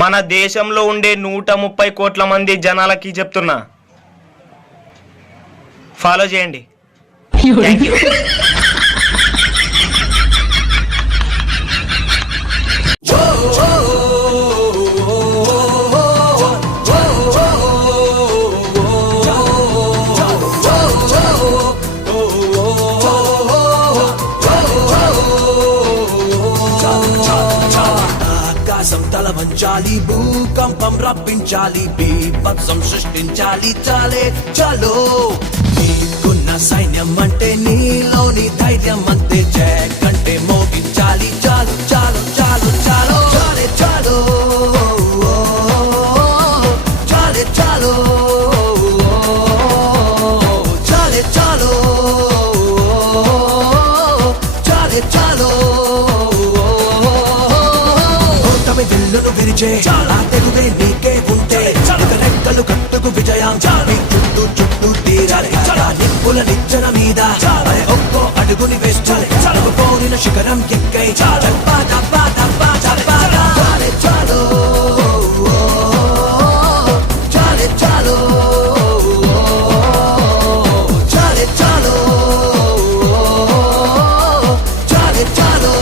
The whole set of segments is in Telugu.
మన దేశంలో ఉండే 130 కోట్ల మంది జనాలకి చెప్తున్నా, ఫాలో చేయండి. తలవంచాలి, భూకంపం రప్పించాలి, బీభత్సం సృష్టించాలి, చాలే చలో. నీకున్న సైన్యం అంటే నీలోని ధైర్యం అంతే, జయ కంటే మోగించాలి, చాలు చాలు చాలు చాలు, చాలే చాలు చాలే చాలు చాలే చాలు చాలే చాలు. దిల్లును విరిచే ఆ తెలుగే నీకే ఉంటే, రెక్కలు కట్టుకు విజయం నీ చుట్టూ చుట్టూ తీరాలి. నిప్పుల నిచ్చెన మీద ఒక్కో అడుగుని వేస్తాలి, కోరిన శిఖరం ఎక్కై చప్పా చప్పా చప్పా చప్పా. చాలే చాలు చాలే చాలు చాలే చాలు చాలే చాలు.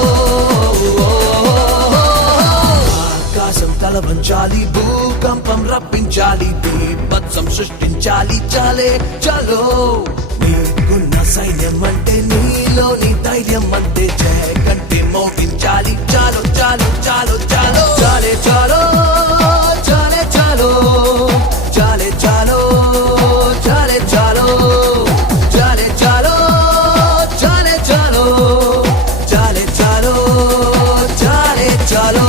తలవంచాలి, భూకంపం రప్పించాలి, బీభత్సం సృష్టించాలి, చాలే చలో. నీకున్న సైన్యం అంటే నీలోని ధైర్యం అంతే, జయ కంటే మోగించాలి, చాలు చాలు చాలు చాలు, చాలే చాలు చాలే చాలు చాలే చాలు చాలే చాలు చాలే చాలు చాలే చాలు చాలే చాలు చాలే చాలు.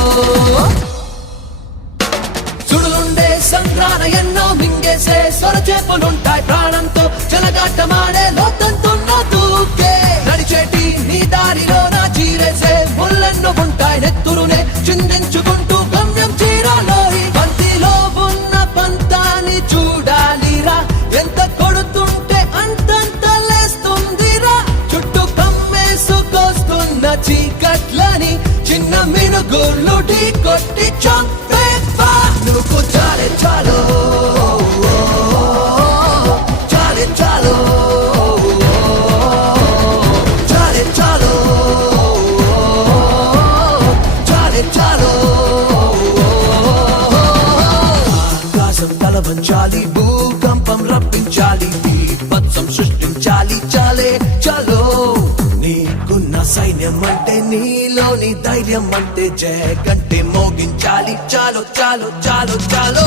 సంగ్రాన ఎన్నో మింగేసే సొరచేపులుంటాయి, ప్రాణంతో చెలగాటమాడే లోతంతున్న దూకే, నడిచేటి నీ దారిలో నా చీరేసే ముళ్ళెన్నో ఉంటాయి, నెత్తురునే చిందించుకుంటూ గమ్యం చేరాలోయి. పంతిలో ఉన్న పంతాన్ని చూడాలిరా, ఎంత కొడుతుంటే అంతంత లేస్తుందిరా, చుట్టూ కమ్మేసుకొస్తున్న చీకట్లని చిన్న మినుగుళ్ళు ఢీ కొట్టి చంపే నువ్వు. చాలే చాలు చాలే చాలు చాలే చాలు చాలే చాలు. ఆకాశం తలవంచాలి, భూకంపం రప్పించాలి, బీభత్సం సృష్టించాలి, చాలే చలో. నీకున్న సైన్యం అంటే నీలోని ధైర్యం అంతే, జయ కంటే మోగించాలి, చాలు చాలు చాలు చాలు.